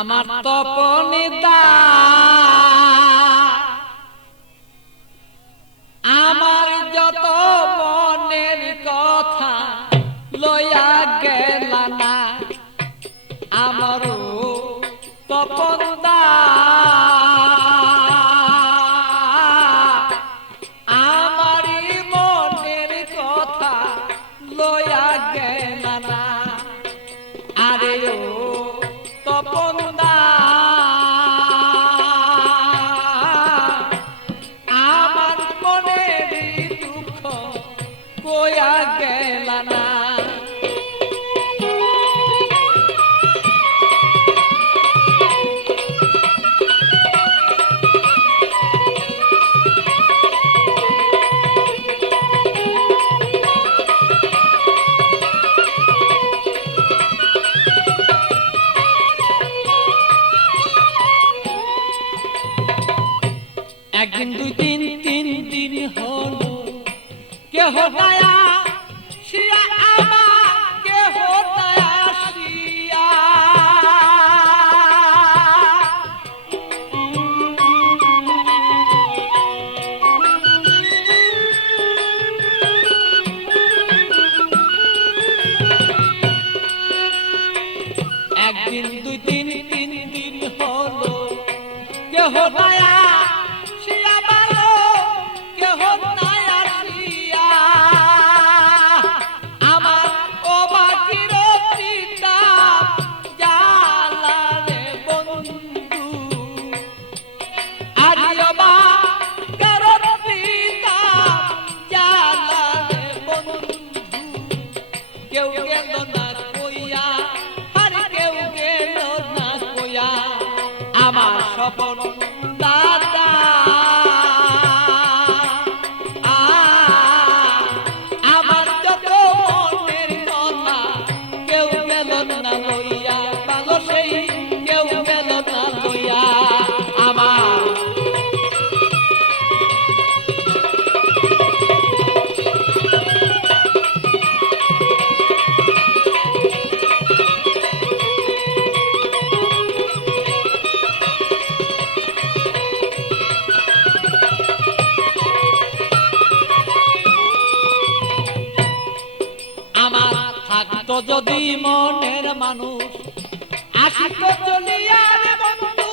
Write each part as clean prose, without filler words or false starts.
আমার তপনিতা আমার যত মনের কথা লইয়া গেল না আমার তপনদা আমারই মনের কথা লইয়া গেল না আরে ও তপনদা আমার মনের দুঃখ কইয়া গেল না একদিন দুই দিন তিন দিন হলো কেহ দয়া শিয়া আমার কেহ দয়া শিয়া একদিন দুই দিন তিন দিন হলো কেহ দয়া আমার স্বপন দাদা আমার যত মনের কথা কেউ গেল না লইয়া ভালো সেই কেউ গেল না লইয়া আমার থাকতো যদি মনের মানুষ আসিত চলিয়া রে বন্ধু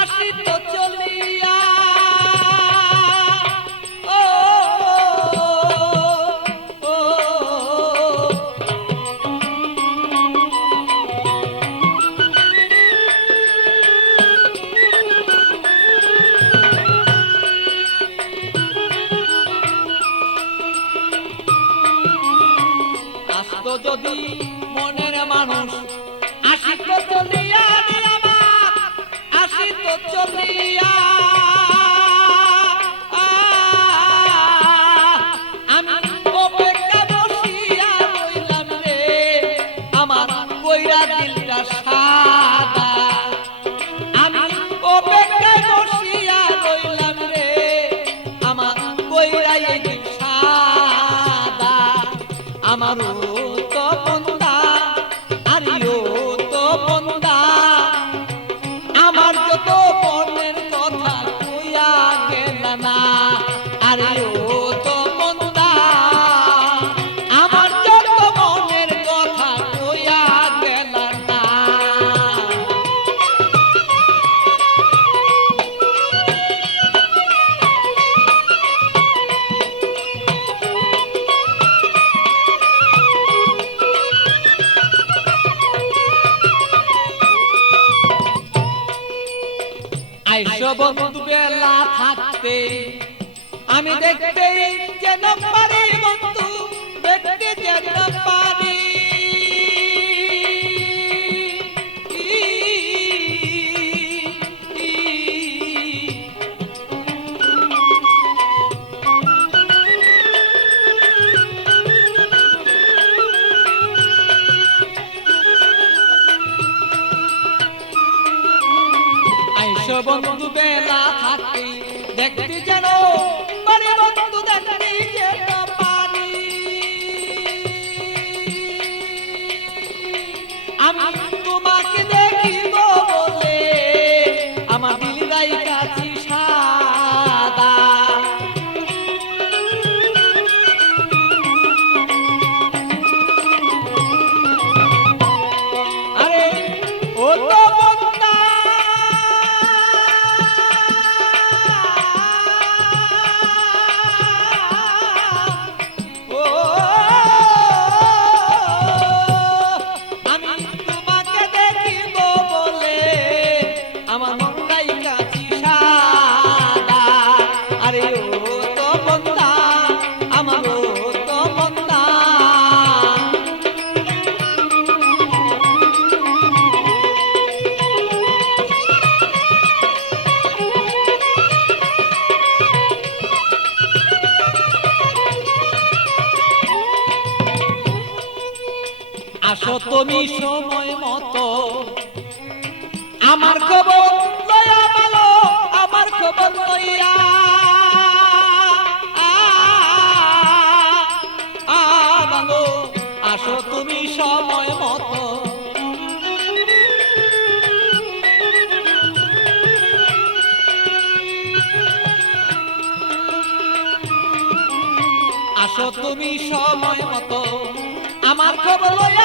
আসিত চলিয়া ও যদি মনের মানুষ আসিত চলিয়া আমার আসিত চলিয়া আমি অপেক্ষা বসিয়া রইলাম রে আমার কইরা দিলটা সাদা আমি অপেক্ষা বসিয়া রইলাম রে আমার কইরা দিল সাদা আমারও আমার যত মনের কথা কইয়া গেল না আরে ও তো মন্দা আমার যত মনের কথা কইয়া গেল না আইসো বন্ধু বেলা থাকতে আমি দেখতে যেন পারি বন্ধু দেখতে যেন পারি আইসো বন্ধু বেলা থাকতে দেখতে যেন পারি বন্ধু দেখতে যেন পারি আমি তোমাকে দেখিব তুমি সময় মতো আমার খবর লইয়া ভালো আমার খবর লইয়া ভালো আসো তুমি সময় মতো আসো তুমি সময় মতো আমার খবর লইয়া